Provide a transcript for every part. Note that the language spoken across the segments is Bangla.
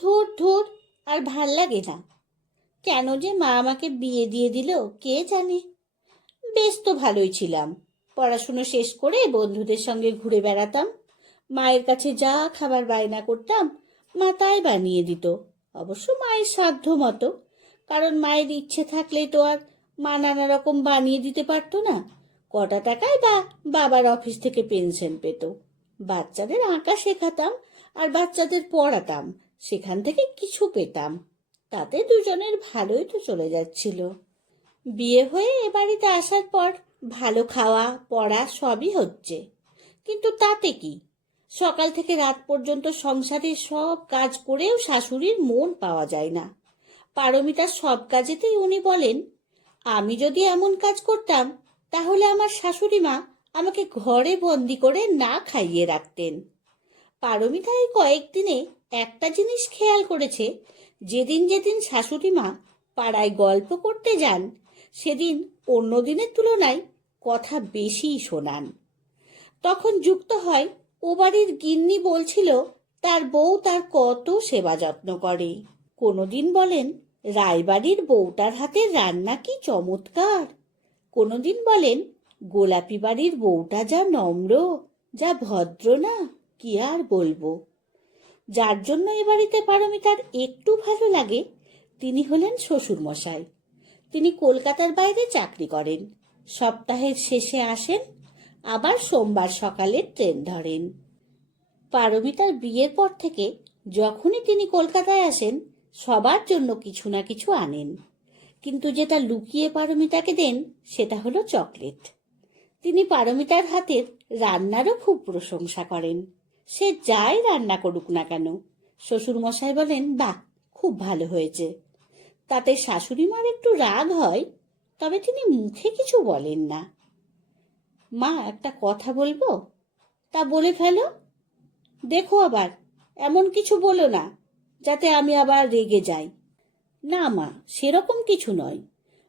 ধুর ধুর, আর ভাল লাগে না। কেন যে মা আমাকে বিয়ে দিয়ে দিল কে জানে। বেশ তো ভালোই ছিলাম। পড়াশুনো শেষ করে বন্ধুদের সঙ্গে ঘুরে বেড়াতাম। মায়ের কাছে যা খাবার বায়না করতাম মা তাই বানিয়ে দিত। অবশ্য মায়ের সাধ্য মতো, কারণ মায়ের ইচ্ছে থাকলে তো আর মা নানা রকম বানিয়ে দিতে পারতো না। কটা টাকায় বা বাবার অফিস থেকে পেনশন পেত। বাচ্চাদের আঁকা শেখাতাম আর বাচ্চাদের পড়াতাম, সেখান থেকে কিছু পেতাম। তাতে দুজনের ভালোই তো চলে যাচ্ছিল। বিয়ে হয়ে এ বাড়িতে আসার পর ভালো খাওয়া পড়া সবই হচ্ছে, কিন্তু তাতে কি? সকাল থেকে রাত পর্যন্ত সংসারের সব কাজ করেও শাশুড়ির মন পাওয়া যায় না। পারমিতার সব কাজেতেই উনি বলেন, আমি যদি এমন কাজ করতাম তাহলে আমার শাশুড়ি মা আমাকে ঘরে বন্দি করে না খাইয়ে রাখতেন। পারমিতা এই কয়েকদিনে একটা জিনিস খেয়াল করেছে, যেদিন যেদিন শাশুড়ি মা পাড়ায় গল্প করতে যান সেদিন অন্য দিনের তুলনায় কথা বেশিই শোনান। তখন যুক্ত হয়, ও বাড়ির গিন্নি বলছিল তার বউ তার কত সেবা যত্ন করে। কোনোদিন বলেন রায়বাড়ির বউটার হাতের রান্না কি চমৎকার। কোনোদিন বলেন গোলাপি বাড়ির বউটা যা নম্র, যা ভদ্র না, কি আর বলবো। যার জন্য এ বাড়িতে পারমিতার একটু ভালো লাগে তিনি হলেন শ্বশুর মশাই। তিনি কলকাতার বাইরে চাকরি করেন, সপ্তাহের শেষে আসেন, আবার সোমবার সকালে ট্রেন ধরেন। পারমিতার বিয়ের পর থেকে যখনই তিনি কলকাতায় আসেন সবার জন্য কিছু না কিছু আনেন, কিন্তু যেটা লুকিয়ে পারমিতাকে দেন সেটা হলো চকলেট। তিনি পারমিতার হাতের রান্নারও খুব প্রশংসা করেন। সে যাই রান্না করুক না কেন শ্বশুরমশাই বলেন, বাহ, খুব ভালো হয়েছে। তাতে শাশুড়ি মার একটু রাগ হয়, তবে তিনি মুখে কিছু বলেন না। মা, একটা কথা বলবো? তা বলে ফেলো। দেখো আবার এমন কিছু বলো না যাতে আমি আবার রেগে যাই। না মা, সেরকম কিছু নয়।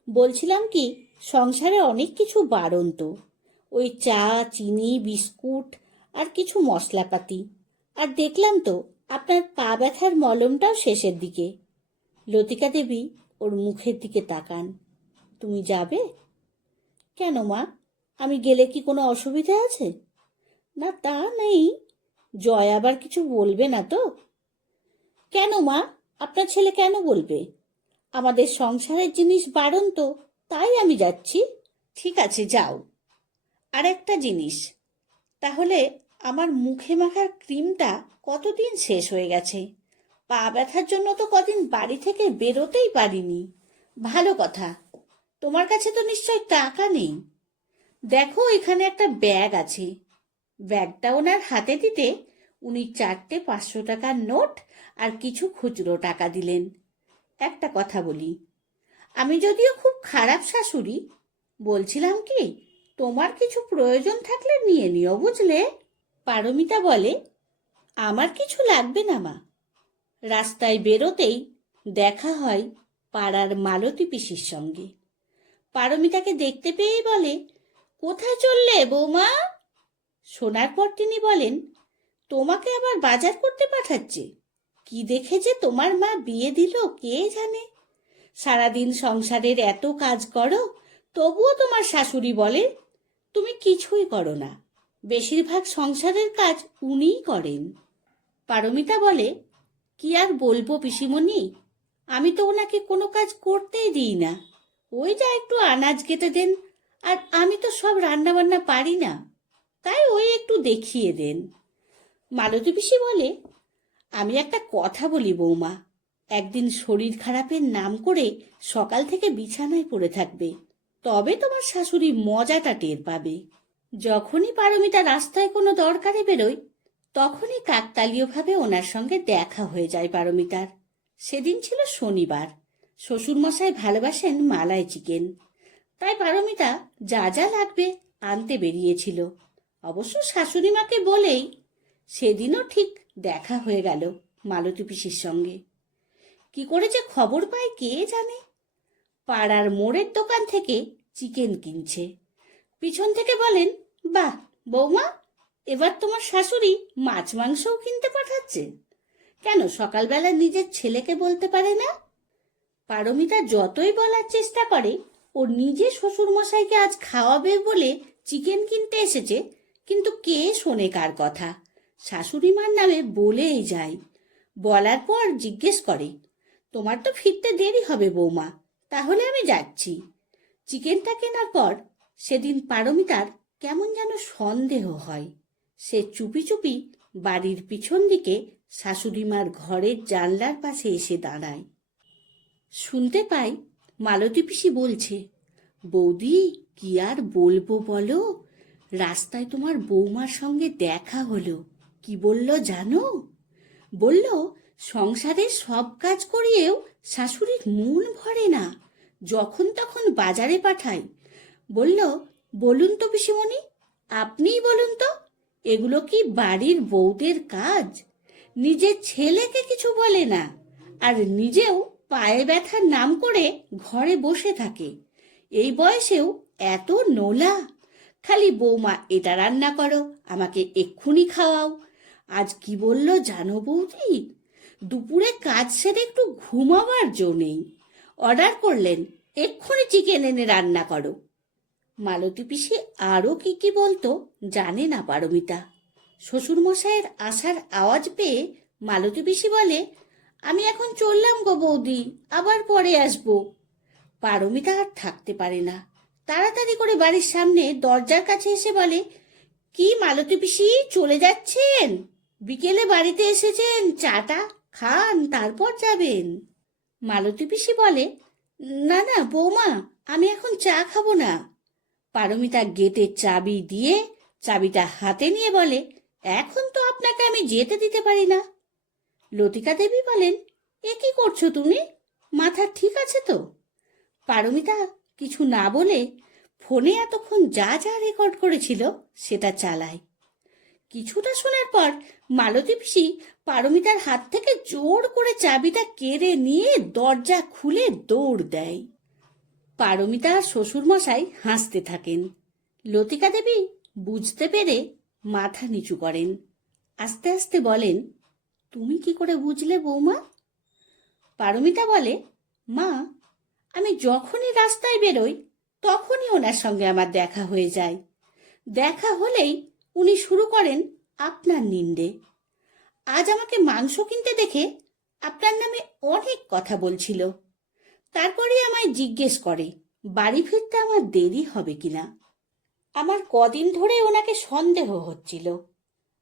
বলছিলাম কি, সংসারে অনেক কিছু বারণ তো। ওই চা, চিনি, বিস্কুট আর কিছু মশলাপাতি। আর দেখলাম তো আপনার পা ব্যথার মলমটাও শেষের দিকে। লতিকা দেবী ওর মুখের দিকে তাকান। তুমি যাবে? কেন মা, আমি গেলে কি কোনো অসুবিধা আছে? না, তা নেই। জয় আবার কিছু বলবে না তো? কেন মা, আপনার ছেলে কেন বলবে? আমাদের সংসারের জিনিস বারণ তো, তাই আমি যাচ্ছি। ঠিক আছে, যাও। আর একটা জিনিস, তাহলে আমার মুখে মাখার ক্রিমটা কতদিন শেষ হয়ে গেছে। পা ব্যথার জন্য তো কদিন বাড়ি থেকে বেরোতেই পারিনি। ভালো কথা, তোমার কাছে তো নিশ্চয় টাকা নেই। দেখো, এখানে একটা ব্যাগ আছে। ব্যাগটা ওনার হাতে দিতে উনি 4টে 500 টাকার নোট আর কিছু খুচরো টাকা দিলেন। একটা কথা বলি, আমি যদিও খুব খারাপ শাশুড়ি, বলছিলাম কি, তোমার কিছু প্রয়োজন থাকলে নিয়ে নিও, বুঝলে? পারমিতা বলে, আমার কিছু লাগবে না মা। রাস্তায় বেরোতেই দেখা হয় পাড়ার মালতী পিসির সঙ্গে। পারমিতাকে দেখতে পেয়েই বলে, কোথায় চললে বৌমা? শোনার পর তিনি বলেন, তোমাকে আবার বাজার করতে পাঠাচ্ছে। কি দেখে যে তোমার মা বিয়ে দিল কে জানে। সারাদিন সংসারের এত কাজ করো, তবুও তোমার শাশুড়ি বলে তুমি কিছুই করো না। বেশিরভাগ সংসারের কাজ উনিই করেন। পারমিতা বলে, কি আর বলবো পিসিমণি, আমি তো ওনাকে কোনো কাজ করতেই দিই না। ওই যা একটু আনাজ কেটে দেন, আর আমি তো সব রান্না বান্না পারি না, তাই ওই একটু দেখিয়ে দেন। মালতী পিসি বলে, আমি একটা কথা বলি বৌমা, একদিন শরীর খারাপের নাম করে সকাল থেকে বিছানায় পড়ে থাকবে, তবে তোমার শাশুড়ি মজাটা টের পাবে। যখনই পারমিতা রাস্তায় কোনো দরকারে বেরোয় তখনই কাকতালীয়ভাবে ওনার সঙ্গে দেখা হয়ে যায় পারমিতার। সেদিন ছিল শনিবার। শ্বশুরমশাই ভালোবাসেন মালাই চিকেন, তাই পারমিতা যা যা লাগবে আনতে বেরিয়েছিল। অবশ্য শাশুড়ি মাকে বলেই সেদিনও ঠিক দেখা হয়ে গেল মালতী পিসির সঙ্গে। কি করে যে খবর পায় কে জানে। পাড়ার মোড়ের দোকান থেকে চিকেন কিনছে। পিছন থেকে বলেন, বাহ বৌমা, এবার তোমার শাশুড়ি মাছ মাংসও কিনতে পাঠাচ্ছে। কেন সকালবেলা নিজের ছেলেকে বলতে পারে না? পারমিতা যতই বলার চেষ্টা করে ওর নিজের শ্বশুরমশাইকে আজ খাওয়াবে বলে চিকেন কিনতে এসেছে, কিন্তু কে শোনে কার কথা? শাশুড়ি মার নামে বলেই যায়। বলার পর জিজ্ঞেস করে, তোমার তো ফিরতে দেরি হবে বৌমা, তাহলে আমি যাচ্ছি। চিকেনটা কেনার পর সেদিন পারমিতার কেমন যেন সন্দেহ হয়। সে চুপি চুপি বাড়ির পিছন দিকে শাশুড়িমার ঘরের জানলার পাশে এসে দাঁড়ায়। শুনতে পাই মালতী পিসি বলছে, বৌদি কি আর বলবো বলো, রাস্তায় তোমার বৌমার সঙ্গে দেখা হলো। কি বলল জানো? বলল সংসারের সব কাজ করিয়েও শাশুড়ির মন ভরে না, যখন তখন বাজারে পাঠায়। বলল, বলুন তো পিসিমণি, আপনিই বলুন তো, এগুলো কি বাড়ির বউদের কাজ? নিজের ছেলেকে কিছু বলে না, আর নিজেও পায়ে ব্যথার নাম করে ঘরে বসে থাকে। এই বয়সেও এত নোলা, খালি বৌমা এটা রান্না করো, আমাকে এক্ষুনি খাওয়াও। আজ কি বলল জানো বৌদি? দুপুরে কাজ সেরে একটু ঘুমাবার জো নেই, অর্ডার করলেন এক্ষুনি চিকেন এনে রান্না করো। মালতী পিসি আরও কি কি বলতো জানে না পারমিতা। শ্বশুরমশাইয়ের আসার আওয়াজ পেয়ে মালতী পিসি বলে, আমি এখন চললাম গো বৌদি, আবার পরে আসবো। পারমিতা আর থাকতে পারে না, তাড়াতাড়ি করে বাড়ির সামনে দরজার কাছে এসে বলে, কি মালতী পিসি চলে যাচ্ছেন? বিকেলে বাড়িতে এসেছেন, চাটা খান তারপর যাবেন। মালতী পিসি বলে, না না বৌমা, আমি এখন চা খাবো না। পারমিতা গেটের চাবি দিয়ে চাবিটা হাতে নিয়ে বলে, এখন তো আপনাকে আমি যেতে দিতে পারি না। লতিকা দেবী বলেন, এ কি করছো তুমি? মাথা ঠিক আছে তো? পারমিতা কিছু না বলে ফোনে এতক্ষণ যা যা রেকর্ড করেছিল সেটা চালায়। কিছুটা শোনার পর মালতী পিসি পারমিতার হাত থেকে জোর করে চাবিটা কেড়ে নিয়ে দরজা খুলে দৌড় দেয়। পারমিতা আর শ্বশুরমশাই হাসতে থাকেন। লতিকা দেবী বুঝতে পেরে মাথা নিচু করেন, আস্তে আস্তে বলেন, তুমি কি করে বুঝলে বৌমা? পারমিতা বলে, মা, আমি যখনই রাস্তায় বেরোই তখনই ওনার সঙ্গে আমার দেখা হয়ে যায়। দেখা হলেই উনি শুরু করেন আপনার নিন্দে। আজ আমাকে মাংস কিনতে দেখে আপনার নামে অনেক কথা বলছিল। তারপরে আমায় জিজ্ঞেস করে বাড়ি ফিরতে আমার দেরি হবে কিনা। আমার কদিন ধরে ওনাকে সন্দেহ হচ্ছিল।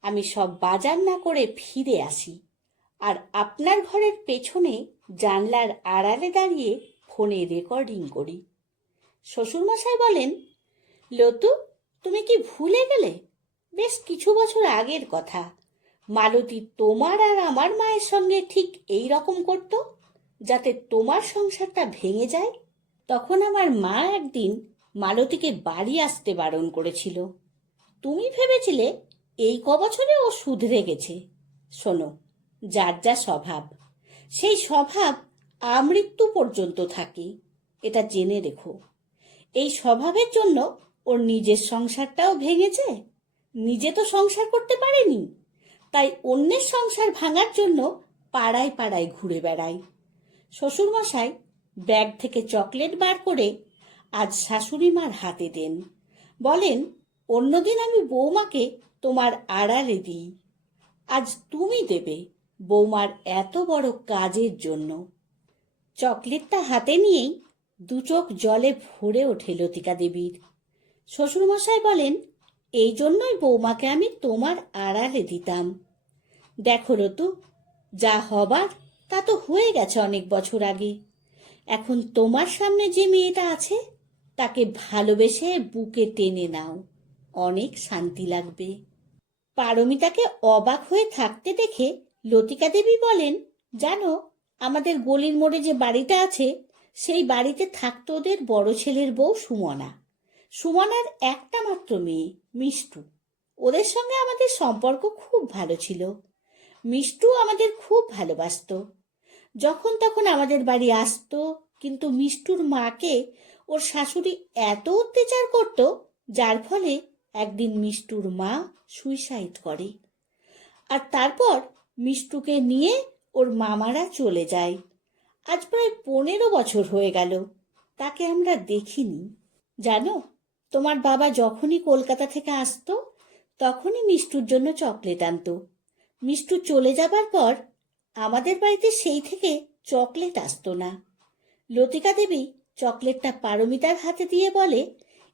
আমি সব বাজার না করে ফিরে আসি, আর আপনার ঘরের পেছনে জানলার আড়ালে দাঁড়িয়ে ফোনে রেকর্ডিং করি। শ্বশুরমশাই বলেন, লতু, তুমি কি ভুলে গেলে? বেশ কিছু বছর আগের কথা, মালতী তোমার আর আমার মায়ের সঙ্গে ঠিক এই রকম করত, যাতে তোমার সংসারটা ভেঙে যায়। তখন আমার মা একদিন মালতীকে বাড়ি আসতে বারণ করেছিল। তুমি ভেবেছিলে এই কবছরে ও শুধরে গেছে। শোনো, যার যা স্বভাব, সেই স্বভাব আমৃত্যু পর্যন্ত থাকে, এটা জেনে রেখো। এই স্বভাবের জন্য ওর নিজের সংসারটাও ভেঙেছে। নিজে তো সংসার করতে পারেনি, তাই অন্যের সংসার ভাঙার জন্য পাড়ায় পাড়ায় ঘুরে বেড়ায়। শ্বশুরমশাই ব্যাগ থেকে চকলেট বার করে আজ শাশুড়ি মার হাতে দেন, বলেন, অন্যদিন আমি বৌমাকে তোমার আড়ালে দিই, আজ তুমি দেবে বৌমার এত বড় কাজের জন্য। চকলেটটা হাতে নিয়েই দু চোখ জলে ভরে ওঠে লতিকা দেবীর। শ্বশুরমশাই বলেন, এই জন্যই বৌমাকে আমি তোমার আড়ালে দিতাম। দেখো রতু, যা হবার তা তো হয়ে গেছে অনেক বছর আগে। এখন তোমার সামনে যে মেয়েটা আছে তাকে ভালোবেসে বুকে টেনে নাও, অনেক শান্তি লাগবে। পারমিতাকে অবাক হয়ে থাকতে দেখে লতিকা দেবী বলেন, জানো, আমাদের গলির মোড়ে যে বাড়িটা আছে সেই বাড়িতে থাকতো ওদের বড় ছেলের বউ সুমনা। সুমনার একটা মাত্র মেয়ে মিষ্টু। ওদের সঙ্গে আমাদের সম্পর্ক খুব ভালো ছিল। মিষ্টু আমাদের খুব ভালোবাসতো। যখন তখন আমাদের বাড়ি আসতো, কিন্তু মিষ্টুর মাকে ওর শাশুড়ি এত অত্যাচার করত, যার ফলে একদিন মিষ্টুর মা সুইসাইড করে। আর তারপর মিষ্টুকে নিয়ে ওর মামারা চলে যায়। আজ প্রায় 15 বছর হয়ে গেল তাকে আমরা দেখিনি। জানো, তোমার বাবা যখনই কলকাতা থেকে আসতো তখনই মিষ্টুর জন্য চকলেট আনতো। মিষ্টু চলে যাবার পর আমাদের বাড়িতে সেই থেকে চকলেট আসতো না। লতিকা দেবী চকলেটটা পারমিতার হাতে দিয়ে বলে,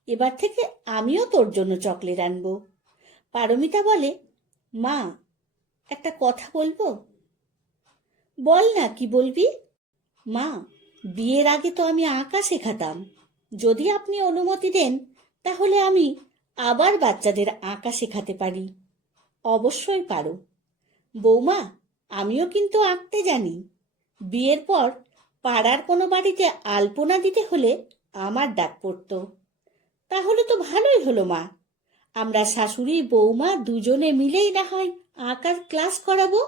এবার থেকে আমিও তোর জন্য চকলেট আনবো। পারমিতা বলে, মা, একটা কথা বলবো। বল না, কি বলবি? মা, বিয়ের আগে তো আমি আঁকা শেখাতাম। যদি আপনি অনুমতি দেন তাহলে আমি আবার বাচ্চাদের আঁকা শেখাতে পারি। অবশ্যই পারো বৌমা, আমিও কিন্তু আঁকতে জানি। বিয়ের পর পাড়ার কোনো বাড়িতে আলপনা দিতে হলে আমার ডাক পড়তো। তাহলে তো ভালোই হলো মা, আমরা শাশুড়ি বৌমা দুজনে মিলেই না হয় আঁকার ক্লাস করাবো।